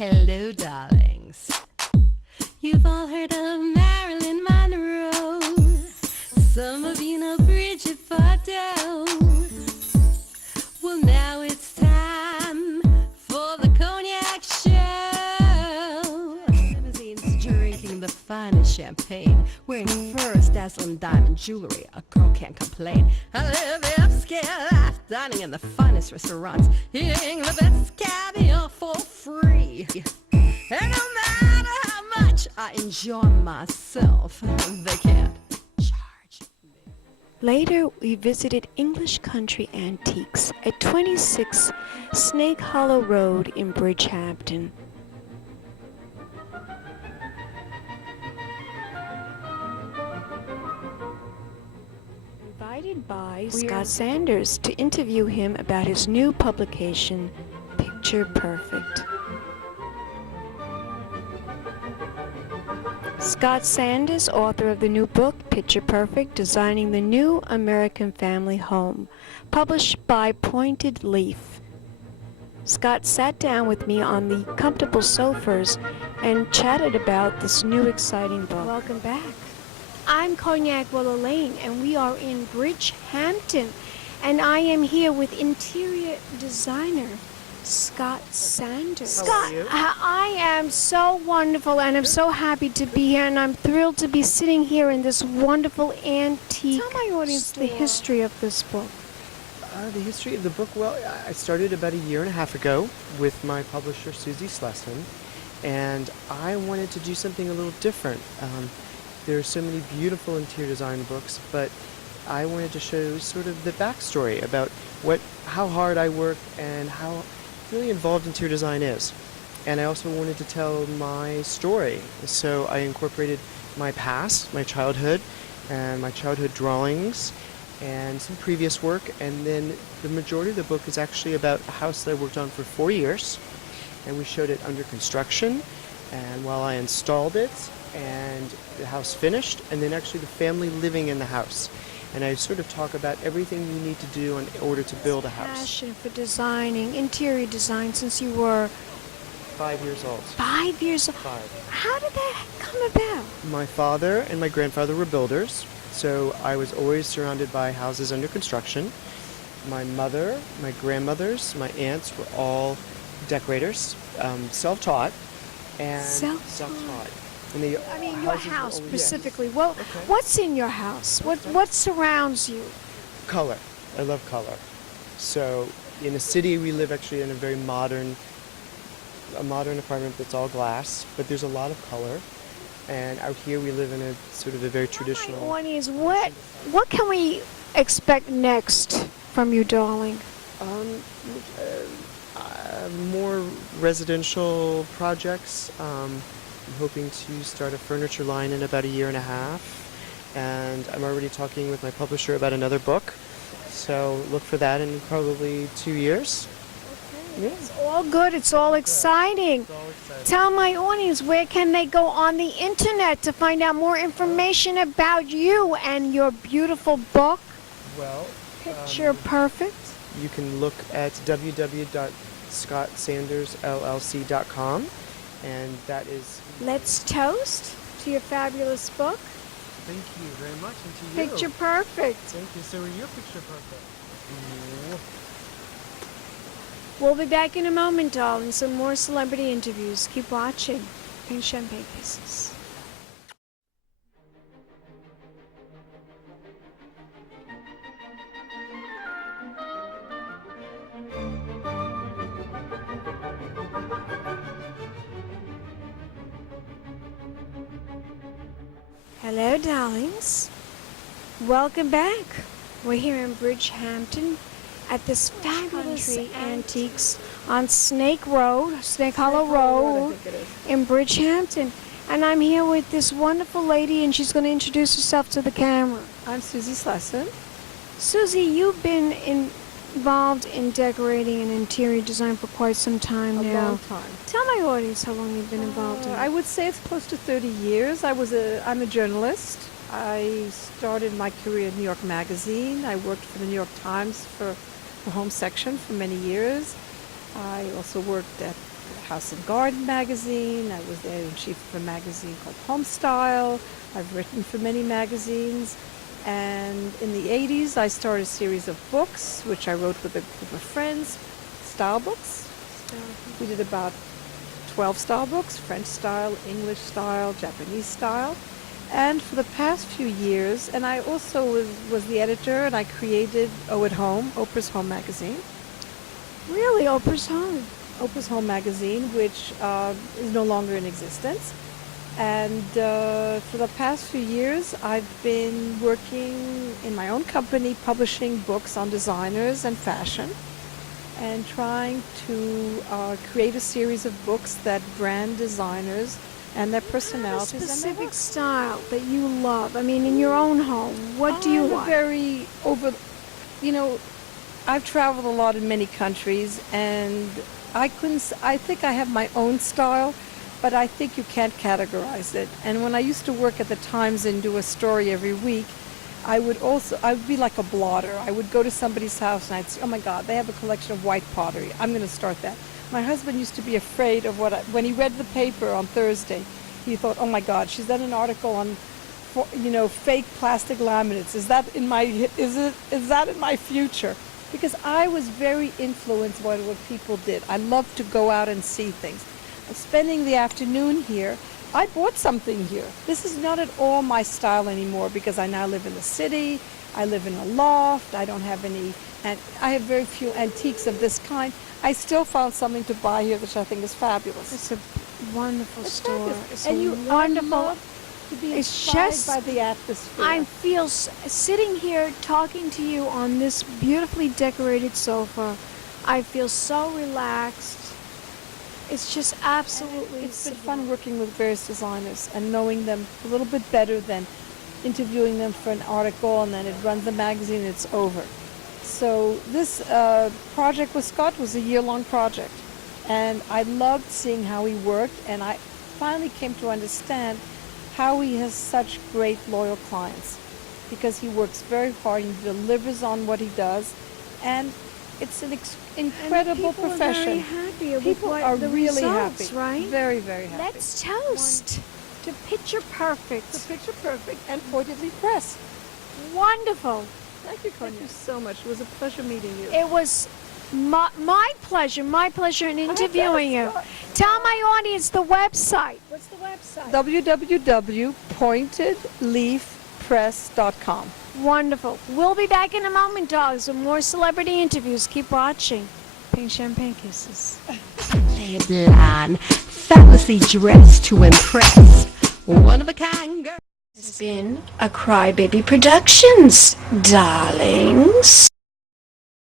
Hello, darlings. You've all heard of Marilyn Monroe. Some of you know Bridget Bardot. Well, now it's time for the Cognac Show. Limousines drinking the finest champagne, wearing furs, dazzling diamond jewelry. A girl can't complain. I live the upscale life, dining in the finest restaurants, eating the best caviar for free. And no matter how much I enjoy myself, they can't charge me. Later, we visited English Country Antiques at 26 Snake Hollow Road in Bridgehampton. Invited by Scott Sanders to interview him about his new publication, Picture Perfect. Scott Sanders, author of the new book, Picture Perfect, Designing the New American Family Home, published by Pointed Leaf. Scott sat down with me on the comfortable sofas and chatted about this new exciting book. Welcome back. I'm Cognac Wellerlane, and we are in Bridgehampton, and I am here with interior designer Scott Sanders. How are you? Scott, I am so wonderful, and I'm so happy to be here, and I'm thrilled to be sitting here in this wonderful antique. Tell my audience the history of this book. The history of the book, well, I started about a year and a half ago with my publisher, Slesin, and I wanted to do something a little different. There are so many beautiful interior design books, but I wanted to show sort of the backstory about how hard I work and how really involved interior design is. And I also wanted to tell my story. So I incorporated my past, my childhood, and my childhood drawings, and some previous work. And then the majority of the book is actually about a house that I worked on for 4 years. And we showed it under construction, and while I installed it, and the house finished, and then actually the family living in the house. And I sort of talk about everything you need to do in order to build a house. Passion for designing, interior design, since you were 5 years old. 5 years old. 5. How did that come about? My father and my grandfather were builders, so I was always surrounded by houses under construction. My mother, my grandmothers, my aunts were all decorators, self-taught. And self-taught. And I mean, your house specifically. Well, okay. What's in your house? What surrounds you? Color. I love color. So in a city, we live actually in a very modern apartment that's all glass, but there's a lot of color. And out here, we live in a sort of a very traditional. My audience, what can we expect next from you, darling? More residential projects. I'm hoping to start a furniture line in about a year and a half, and I'm already talking with my publisher about another book, so look for that in probably 2 years. Okay. Yeah. It's all good. It's all exciting. It's all exciting. Tell my audience, where can they go on the internet to find out more information about you and your beautiful book, Well, Picture Perfect? you can look at www.scottsandersllc.com, and that is. Let's toast to your fabulous book, Thank you very much, and to you. Picture Perfect. Thank you. So are your picture perfect? We'll be back in a moment, darling. Some more celebrity interviews. Keep watching. Pink Champagne Kisses. Hello, darlings. Welcome back. We're here in Bridgehampton at this fabulous antiques on Snake Hollow Road in Bridgehampton. And I'm here with this wonderful lady, and she's going to introduce herself to the camera. I'm Susie Slesin. Susie, you've been involved in decorating and interior design for quite some time A now. long time. Tell my audience how long you've been involved in it. I would say it's close to 30 years. I'm a journalist. I started my career at New York Magazine. I worked for the New York Times for the home section for many years. I also worked at House and Garden magazine. I was the editor-in-chief of a magazine called Homestyle. I've written for many magazines. And in the 80s, I started a series of books, which I wrote with a group of friends, style books. We did about 12 style books, French style, English style, Japanese style. And for the past few years, and I also was the editor, and I created O at Home, Oprah's Home magazine. Really, Oprah's Home. Oprah's Home magazine, which is no longer in existence. And for the past few years, I've been working in my own company, publishing books on designers and fashion, and trying to create a series of books that brand designers and their personalities A and their specific work. style that you love. I mean, in your own home, what do you I'm like? very you know, I've traveled a lot in many countries, and I think I have my own style, but I think you can't categorize it. And when I used to work at the Times and do a story every week, I would be like a blotter. I would go to somebody's house and I'd say, oh my God, they have a collection of white pottery. I'm going to start that. My husband used to be afraid of when he read the paper on Thursday, he thought, oh my God, she's done an article on, fake plastic laminates. Is that in my future? Because I was very influenced by what people did. I loved to go out and see things. Spending the afternoon here, I bought something here. This is not at all my style anymore because I now live in the city. I live in a loft. I don't have any, and I have very few antiques of this kind. I still found something to buy here, which I think is fabulous. It's a wonderful store. Fabulous. It's And a you wonderful. I love to be It's inspired just- by the atmosphere. I feel sitting here talking to you on this beautifully decorated sofa. I feel so relaxed. It's just absolutely. It's been fun working with various designers and knowing them a little bit better than interviewing them for an article and then it runs the magazine and it's over. So this project with Scott was a year-long project, and I loved seeing how he worked, and I finally came to understand how he has such great loyal clients, because he works very hard and delivers on what he does, and it's an incredible people profession. Are very happy with People what are the really results, happy, right? very, very happy. Let's toast to Picture Perfect. The Picture Perfect and Pointedly Press. Wonderful. Thank you, Cognac. Thank you so much. It was a pleasure meeting you. It was my pleasure in interviewing you. Tell my audience the website. What's the website? www.pointedleafpress.com. Wonderful. We'll be back in a moment, dogs, with more celebrity interviews. Keep watching. Pink champagne kisses. Blonde, fallacy dressed to impress. One of a kind girl. It's been a Crybaby Productions, darlings.